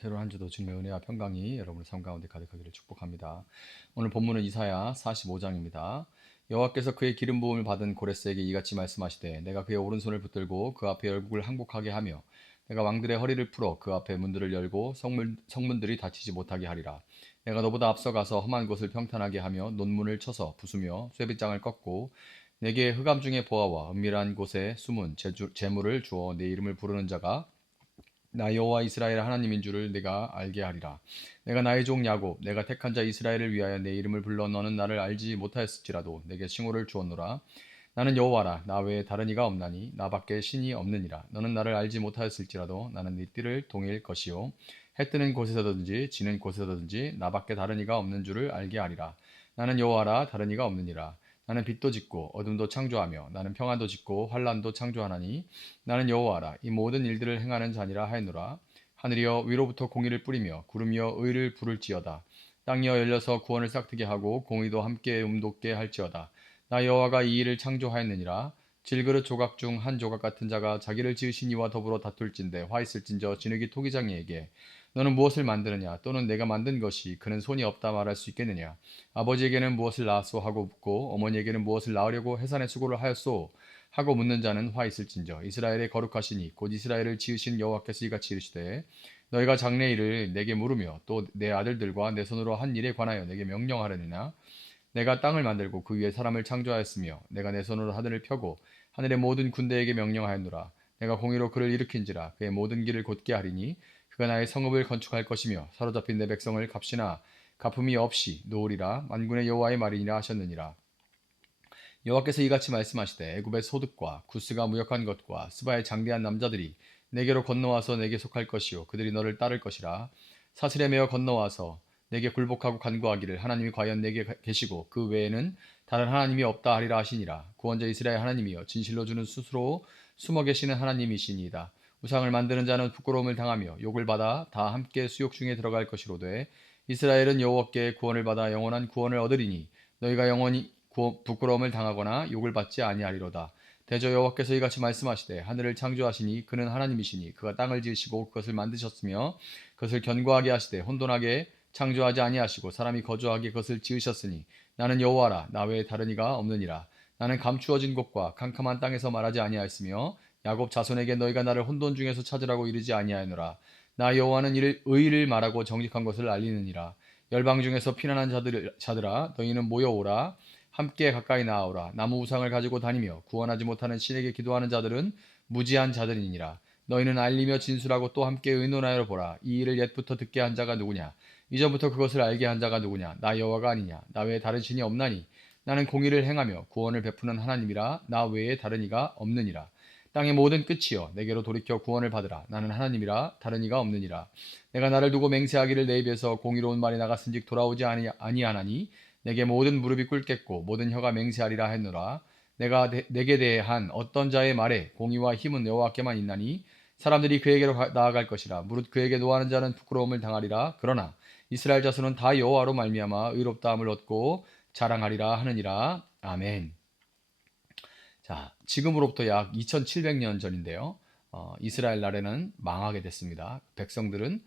새로운 한 주도 주님의 은혜와 평강이 여러분의 삶 가운데 가득하기를 축복합니다. 오늘 본문은 이사야 45장입니다. 여호와께서 그의 기름 부음을 받은 고레스에게 이같이 말씀하시되 내가 그의 오른손을 붙들고 그 앞에 열국을 항복하게 하며 내가 왕들의 허리를 풀어 그 앞에 문들을 열고 성문들이 닫히지 못하게 하리라. 내가 너보다 앞서가서 험한 곳을 평탄하게 하며 논문을 쳐서 부수며 쇠빗장을 꺾고 내게 흑암 중의 보화와 은밀한 곳에 숨은 재물을 주어 내 이름을 부르는 자가 나 여호와 이스라엘 하나님인 줄을 내가 알게 하리라. 내가 나의 종 야곱 내가 택한 자 이스라엘을 위하여 내 이름을 불러 너는 나를 알지 못하였을지라도 내게 칭호를 주었노라. 나는 여호와라. 나 외에 다른 이가 없나니 나밖에 신이 없느니라. 너는 나를 알지 못하였을지라도 나는 네 띠를 동일 것이요 해 뜨는 곳에서든지 지는 곳에서든지 나밖에 다른 이가 없는 줄을 알게 하리라. 나는 여호와라. 다른 이가 없느니라. 나는 빛도 짓고 어둠도 창조하며 나는 평안도 짓고 환란도 창조하나니 나는 여호와라. 이 모든 일들을 행하는 자니라 하였노라. 하늘이여 위로부터 공의를 뿌리며 구름이여 의를 부를지어다. 땅이여 열려서 구원을 싹트게 하고 공의도 함께 음돋게 할지어다. 나 여호와가 이 일을 창조하였느니라. 질그릇 조각 중 한 조각 같은 자가 자기를 지으신 이와 더불어 다툴진대 화 있을진저 진흙이 토기장이에게 너는 무엇을 만드느냐 또는 내가 만든 것이 그는 손이 없다 말할 수 있겠느냐. 아버지에게는 무엇을 낳았소 하고 묻고 어머니에게는 무엇을 낳으려고 해산의 수고를 하였소 하고 묻는 자는 화 있을진저 이스라엘의 거룩하시니 곧 이스라엘을 지으신 여호와께서 이같이 이르시되 너희가 장래 일을 내게 물으며 또 내 아들들과 내 손으로 한 일에 관하여 내게 명령하려니나 내가 땅을 만들고 그 위에 사람을 창조하였으며 내가 내 손으로 하늘을 펴고 하늘의 모든 군대에게 명령하였노라. 내가 공의로 그를 일으킨지라 그의 모든 길을 곧게 하리니 그가 나의 성읍을 건축할 것이며 사로잡힌 내 백성을 값이나 갚음이 없이 놓으리라. 만군의 여호와의 말이니라 하셨느니라. 여호와께서 이같이 말씀하시되 애굽의 소득과 구스가 무역한 것과 스바의 장대한 남자들이 내게로 건너와서 내게 속할 것이요 그들이 너를 따를 것이라. 사슬에 매어 건너와서 내게 굴복하고 간구하기를 하나님이 과연 내게 계시고 그 외에는 다른 하나님이 없다 하리라 하시니라. 구원자 이스라엘 하나님이여 진실로 주는 스스로 숨어 계시는 하나님이시니이다. 우상을 만드는 자는 부끄러움을 당하며 욕을 받아 다 함께 수욕 중에 들어갈 것이로되 이스라엘은 여호와께 구원을 받아 영원한 구원을 얻으리니 너희가 영원히 부끄러움을 당하거나 욕을 받지 아니하리로다. 대저 여호와께서 이같이 말씀하시되 하늘을 창조하시니 그는 하나님이시니 그가 땅을 지으시고 그것을 만드셨으며 그것을 견고하게 하시되 혼돈하게 창조하지 아니하시고 사람이 거주하게 그것을 지으셨으니 나는 여호와라. 나 외에 다른 이가 없느니라. 나는 감추어진 곳과 캄캄한 땅에서 말하지 아니하였으며 야곱 자손에게 너희가 나를 혼돈 중에서 찾으라고 이르지 아니하였노라. 나 여호와는 이를 의를 말하고 정직한 것을 알리느니라. 열방 중에서 피난한 자들아 너희는 모여오라. 함께 가까이 나아오라. 나무 우상을 가지고 다니며 구원하지 못하는 신에게 기도하는 자들은 무지한 자들이니라. 너희는 알리며 진술하고 또 함께 의논하여 보라. 이 일을 옛부터 듣게 한 자가 누구냐? 이전부터 그것을 알게 한 자가 누구냐? 나 여호와가 아니냐? 나 외에 다른 신이 없나니? 나는 공의를 행하며 구원을 베푸는 하나님이라. 나 외에 다른 이가 없느니라. 땅의 모든 끝이여 내게로 돌이켜 구원을 받으라. 나는 하나님이라 다른 이가 없느니라. 내가 나를 두고 맹세하기를 내 입에서 공의로운 말이 나갔은즉 돌아오지 아니하나니 내게 모든 무릎이 꿇겠고 모든 혀가 맹세하리라 했노라. 내가 내게 대한 어떤 자의 말에 공의와 힘은 여호와께만 있나니 사람들이 그에게로 나아갈 것이라. 무릇 그에게 노하는 자는 부끄러움을 당하리라. 그러나 이스라엘 자손은 다 여호와로 말미암아 의롭다함을 얻고 자랑하리라 하느니라. 아멘. 자, 지금으로부터 약 2700년 전인데요. 이스라엘 나라는 망하게 됐습니다. 백성들은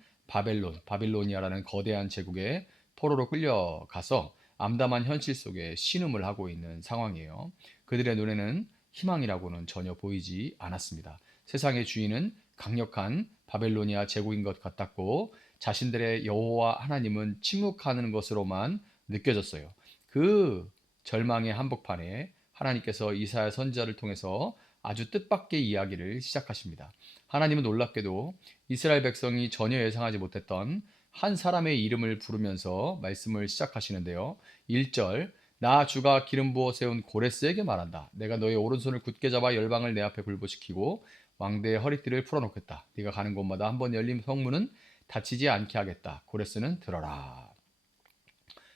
바빌로니아라는 거대한 제국의 포로로 끌려가서 암담한 현실 속에 신음을 하고 있는 상황이에요. 그들의 눈에는 희망이라고는 전혀 보이지 않았습니다. 세상의 주인은 강력한 바벨로니아 제국인 것 같았고 자신들의 여호와 하나님은 침묵하는 것으로만 느껴졌어요. 그 절망의 한복판에 하나님께서 이사야 선지자를 통해서 아주 뜻밖의 이야기를 시작하십니다. 하나님은 놀랍게도 이스라엘 백성이 전혀 예상하지 못했던 한 사람의 이름을 부르면서 말씀을 시작하시는데요. 1절 나 주가 기름 부어 세운 고레스에게 말한다. 내가 너의 오른손을 굳게 잡아 열방을 내 앞에 굴복시키고 왕대의 허리띠를 풀어놓겠다. 네가 가는 곳마다 한 번 열린 성문은 닫히지 않게 하겠다. 고레스는 들어라.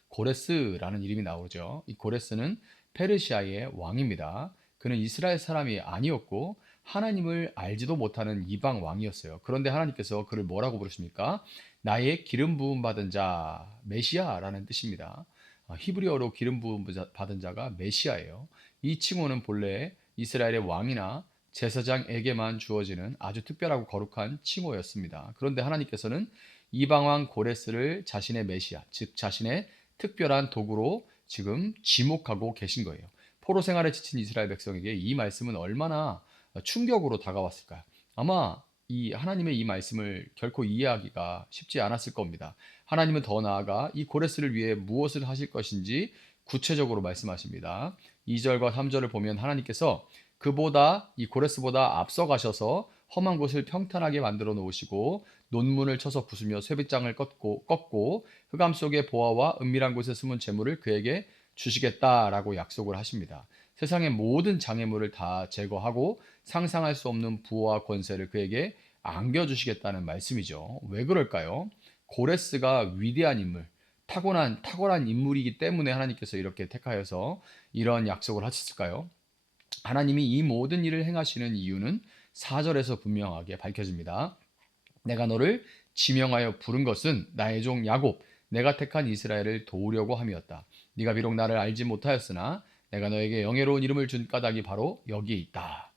고레스라는 이름이 나오죠. 이 고레스는 페르시아의 왕입니다. 그는 이스라엘 사람이 아니었고 하나님을 알지도 못하는 이방 왕이었어요. 그런데 하나님께서 그를 뭐라고 부르십니까? 나의 기름 부음 받은 자, 메시아라는 뜻입니다. 히브리어로 기름 부음 받은 자가 메시아예요. 이 칭호는 본래 이스라엘의 왕이나 제사장에게만 주어지는 아주 특별하고 거룩한 칭호였습니다. 그런데 하나님께서는 이방 왕 고레스를 자신의 메시아, 즉 자신의 특별한 도구로 지금 지목하고 계신 거예요. 포로 생활에 지친 이스라엘 백성에게 이 말씀은 얼마나 충격으로 다가왔을까요? 아마 이 하나님의 이 말씀을 결코 이해하기가 쉽지 않았을 겁니다. 하나님은 더 나아가 이 고레스를 위해 무엇을 하실 것인지 구체적으로 말씀하십니다. 2절과 3절을 보면 하나님께서 그보다 이 고레스보다 앞서 가셔서 험한 곳을 평탄하게 만들어 놓으시고 논문을 쳐서 부수며 쇠빗장을 꺾고 흑암 속의 보화와 은밀한 곳에 숨은 재물을 그에게 주시겠다라고 약속을 하십니다. 세상의 모든 장애물을 다 제거하고 상상할 수 없는 부와 권세를 그에게 안겨주시겠다는 말씀이죠. 왜 그럴까요? 고레스가 위대한 인물, 탁월한 인물이기 때문에 하나님께서 이렇게 택하여서 이런 약속을 하셨을까요? 하나님이 이 모든 일을 행하시는 이유는 4절에서 분명하게 밝혀집니다. 내가 너를 지명하여 부른 것은 나의 종 야곱, 내가 택한 이스라엘을 도우려고 함이었다. 네가 비록 나를 알지 못하였으나 내가 너에게 영예로운 이름을 준 까닭이 바로 여기에 있다.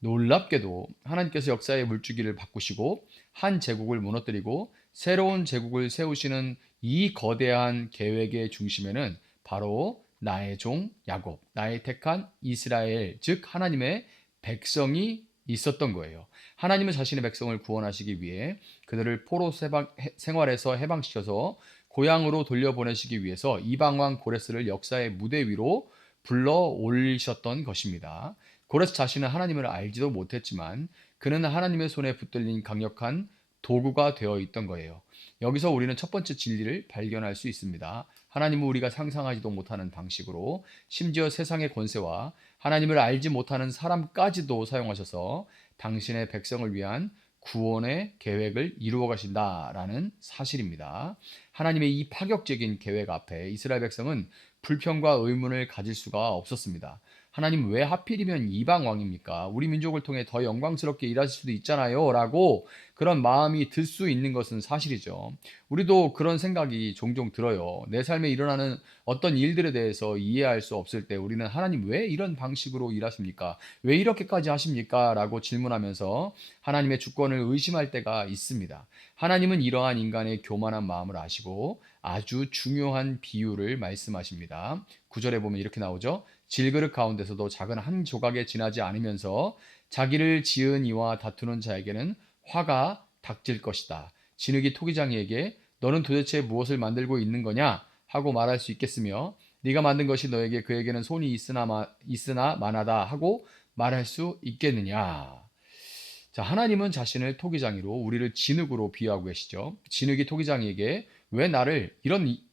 놀랍게도 하나님께서 역사의 물주기를 바꾸시고 한 제국을 무너뜨리고 새로운 제국을 세우시는 이 거대한 계획의 중심에는 바로 나의 종 야곱, 나의 택한 이스라엘, 즉 하나님의 백성이 있었던 거예요. 하나님은 자신의 백성을 구원하시기 위해 그들을 포로 생활에서 해방시켜서 고향으로 돌려보내시기 위해서 이방 왕 고레스를 역사의 무대 위로 불러 올리셨던 것입니다. 고레스 자신은 하나님을 알지도 못했지만 그는 하나님의 손에 붙들린 강력한 도구가 되어 있던 거예요. 여기서 우리는 첫 번째 진리를 발견할 수 있습니다. 하나님은 우리가 상상하지도 못하는 방식으로 심지어 세상의 권세와 하나님을 알지 못하는 사람까지도 사용하셔서 당신의 백성을 위한 구원의 계획을 이루어 가신다라는 사실입니다. 하나님의 이 파격적인 계획 앞에 이스라엘 백성은 불평과 의문을 가질 수가 없었습니다. 하나님 왜 하필이면 이방 왕입니까? 우리 민족을 통해 더 영광스럽게 일하실 수도 있잖아요. 라고 그런 마음이 들 수 있는 것은 사실이죠. 우리도 그런 생각이 종종 들어요. 내 삶에 일어나는 어떤 일들에 대해서 이해할 수 없을 때 우리는 하나님 왜 이런 방식으로 일하십니까? 왜 이렇게까지 하십니까? 라고 질문하면서 하나님의 주권을 의심할 때가 있습니다. 하나님은 이러한 인간의 교만한 마음을 아시고 아주 중요한 비유를 말씀하십니다. 9절에 보면 이렇게 나오죠. 질그릇 가운데서도 작은 한 조각에 지나지 않으면서 자기를 지은 이와 다투는 자에게는 화가 닥칠 것이다. 진흙이 토기장이에게 너는 도대체 무엇을 만들고 있는 거냐? 하고 말할 수 있겠으며 네가 만든 것이 너에게 그에게는 손이 있으나 만하다 하고 말할 수 있겠느냐? 자, 하나님은 자신을 토기장이로 우리를 진흙으로 비유하고 계시죠. 진흙이 토기장이에게 왜 나를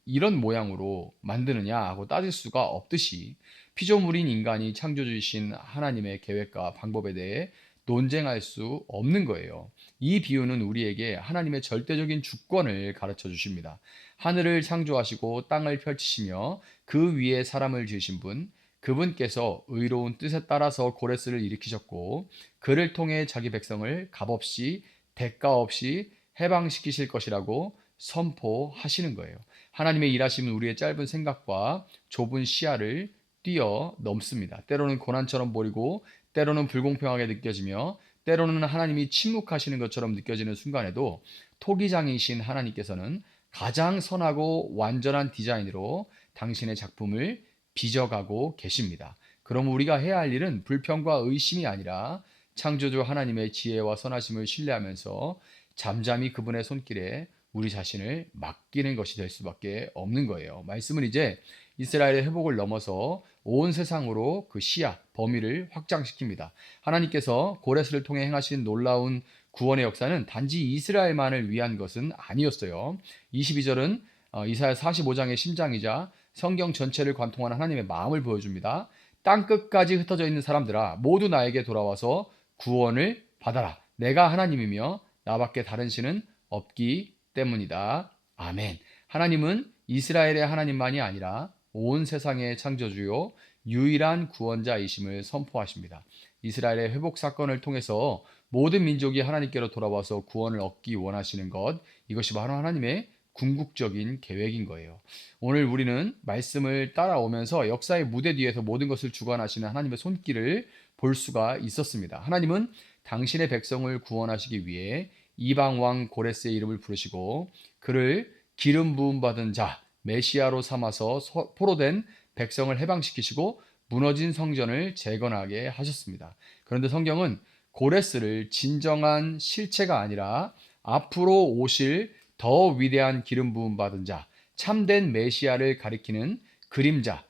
이런 모양으로 만드느냐 하고 따질 수가 없듯이 피조물인 인간이 창조주이신 하나님의 계획과 방법에 대해 논쟁할 수 없는 거예요. 이 비유는 우리에게 하나님의 절대적인 주권을 가르쳐 주십니다. 하늘을 창조하시고 땅을 펼치시며 그 위에 사람을 지으신 분, 그분께서 의로운 뜻에 따라서 고레스를 일으키셨고 그를 통해 자기 백성을 값없이 대가 없이 해방시키실 것이라고 선포하시는 거예요. 하나님의 일하심은 우리의 짧은 생각과 좁은 시야를 뛰어넘습니다. 때로는 고난처럼 보이고 때로는 불공평하게 느껴지며 때로는 하나님이 침묵하시는 것처럼 느껴지는 순간에도 토기장이신 하나님께서는 가장 선하고 완전한 디자인으로 당신의 작품을 빚어가고 계십니다. 그럼 우리가 해야 할 일은 불평과 의심이 아니라 창조주 하나님의 지혜와 선하심을 신뢰하면서 잠잠히 그분의 손길에 우리 자신을 맡기는 것이 될 수밖에 없는 거예요. 말씀은 이제 이스라엘의 회복을 넘어서 온 세상으로 그 시야, 범위를 확장시킵니다. 하나님께서 고레스를 통해 행하신 놀라운 구원의 역사는 단지 이스라엘만을 위한 것은 아니었어요. 22절은 이사야 45장의 심장이자 성경 전체를 관통하는 하나님의 마음을 보여줍니다. 땅 끝까지 흩어져 있는 사람들아 모두 나에게 돌아와서 구원을 받아라. 내가 하나님이며 나밖에 다른 신은 없기 때문이다. 아멘. 하나님은 이스라엘의 하나님만이 아니라 온 세상의 창조주요 유일한 구원자이심을 선포하십니다. 이스라엘의 회복 사건을 통해서 모든 민족이 하나님께로 돌아와서 구원을 얻기 원하시는 것, 이것이 바로 하나님의 궁극적인 계획인 거예요. 오늘 우리는 말씀을 따라오면서 역사의 무대 뒤에서 모든 것을 주관하시는 하나님의 손길을 볼 수가 있었습니다. 하나님은 당신의 백성을 구원하시기 위해 이방 왕 고레스의 이름을 부르시고 그를 기름 부음 받은 자 메시아로 삼아서 포로된 백성을 해방시키시고 무너진 성전을 재건하게 하셨습니다. 그런데 성경은 고레스를 진정한 실체가 아니라 앞으로 오실 더 위대한 기름 부음 받은 자, 참된 메시아를 가리키는 그림자,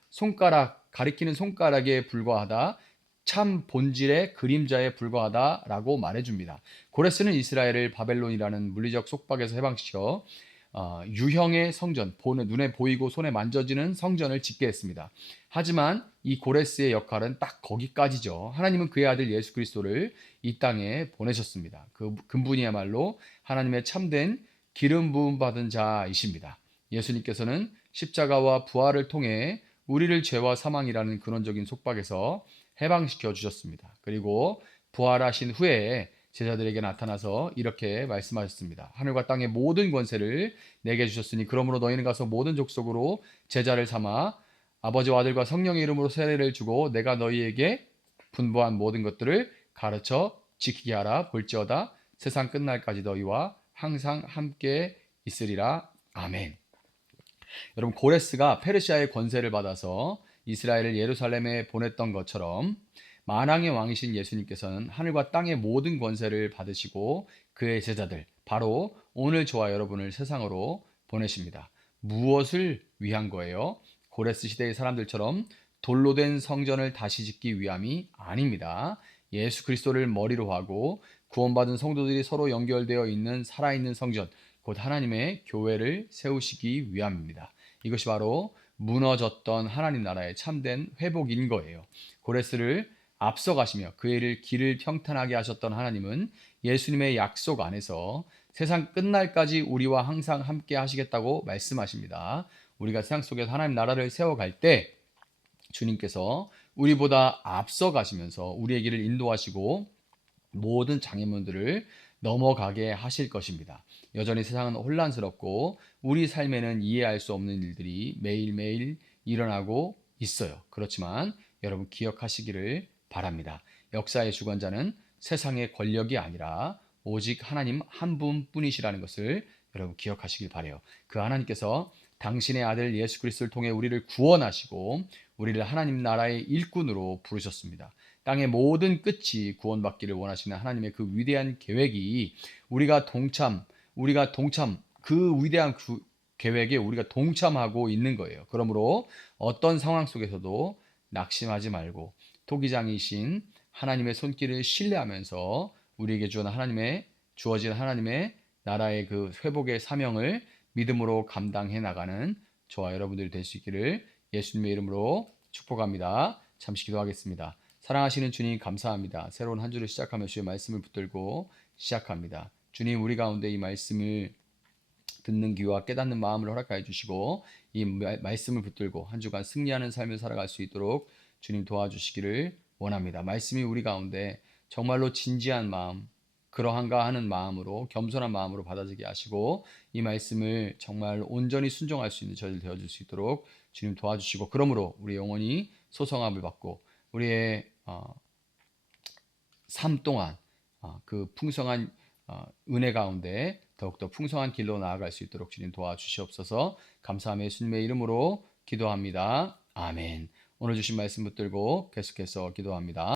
가리키는 손가락에 불과하다, 참 본질의 그림자에 불과하다라고 말해줍니다. 고레스는 이스라엘을 바벨론이라는 물리적 속박에서 해방시켜 유형의 성전, 눈에 보이고 손에 만져지는 성전을 짓게 했습니다. 하지만 이 고레스의 역할은 딱 거기까지죠. 하나님은 그의 아들 예수 그리스도를 이 땅에 보내셨습니다. 그 근분이야말로 하나님의 참된 기름 부음 받은 자이십니다. 예수님께서는 십자가와 부활을 통해 우리를 죄와 사망이라는 근원적인 속박에서 해방시켜 주셨습니다. 그리고 부활하신 후에 제자들에게 나타나서 이렇게 말씀하셨습니다. 하늘과 땅의 모든 권세를 내게 주셨으니 그러므로 너희는 가서 모든 족속으로 제자를 삼아 아버지와 아들과 성령의 이름으로 세례를 주고 내가 너희에게 분부한 모든 것들을 가르쳐 지키게 하라. 볼지어다 세상 끝날까지 너희와 항상 함께 있으리라. 아멘. 여러분 고레스가 페르시아의 권세를 받아서 이스라엘을 예루살렘에 보냈던 것처럼 만왕의 왕이신 예수님께서는 하늘과 땅의 모든 권세를 받으시고 그의 제자들 바로 오늘 저와 여러분을 세상으로 보내십니다. 무엇을 위한 거예요? 고레스 시대의 사람들처럼 돌로 된 성전을 다시 짓기 위함이 아닙니다. 예수 그리스도를 머리로 하고 구원받은 성도들이 서로 연결되어 있는 살아있는 성전 곧 하나님의 교회를 세우시기 위함입니다. 이것이 바로 무너졌던 하나님 나라의 참된 회복인 거예요. 고레스를 앞서가시며 그의 길을 평탄하게 하셨던 하나님은 예수님의 약속 안에서 세상 끝날까지 우리와 항상 함께 하시겠다고 말씀하십니다. 우리가 세상 속에서 하나님 나라를 세워갈 때 주님께서 우리보다 앞서가시면서 우리의 길을 인도하시고 모든 장애물들을 넘어가게 하실 것입니다. 여전히 세상은 혼란스럽고 우리 삶에는 이해할 수 없는 일들이 매일매일 일어나고 있어요. 그렇지만 여러분 기억하시기를 바랍니다. 역사의 주관자는 세상의 권력이 아니라 오직 하나님 한 분뿐이시라는 것을 여러분 기억하시길 바라요. 그 하나님께서 당신의 아들 예수 그리스도를 통해 우리를 구원하시고 우리를 하나님 나라의 일꾼으로 부르셨습니다. 땅의 모든 끝이 구원받기를 원하시는 하나님의 그 위대한 계획이 우리가 동참 그 위대한 계획에 우리가 동참하고 있는 거예요. 그러므로 어떤 상황 속에서도 낙심하지 말고 토기장이신 하나님의 손길을 신뢰하면서 우리에게 주어진 하나님의 나라의 그 회복의 사명을 믿음으로 감당해 나가는 저와 여러분들이 될 수 있기를 예수님의 이름으로 축복합니다. 잠시 기도하겠습니다. 사랑하시는 주님 감사합니다. 새로운 한 주를 시작하며 주의 말씀을 붙들고 시작합니다. 주님 우리 가운데 이 말씀을 듣는 귀와 깨닫는 마음을 허락하여 주시고 이 말씀을 붙들고 한 주간 승리하는 삶을 살아갈 수 있도록 주님 도와주시기를 원합니다. 말씀이 우리 가운데 정말로 진지한 마음 그러한가 하는 마음으로 겸손한 마음으로 받아들이게 하시고 이 말씀을 정말 온전히 순종할 수 있는 저희들 되어줄 수 있도록 주님 도와주시고 그러므로 우리 영혼이 소성함을 받고 우리의 삶 동안 그 풍성한 은혜 가운데 더욱더 풍성한 길로 나아갈 수 있도록 주님 도와주시옵소서. 감사하며 예수님의 이름으로 기도합니다. 아멘. 오늘 주신 말씀 붙들고 계속해서 기도합니다.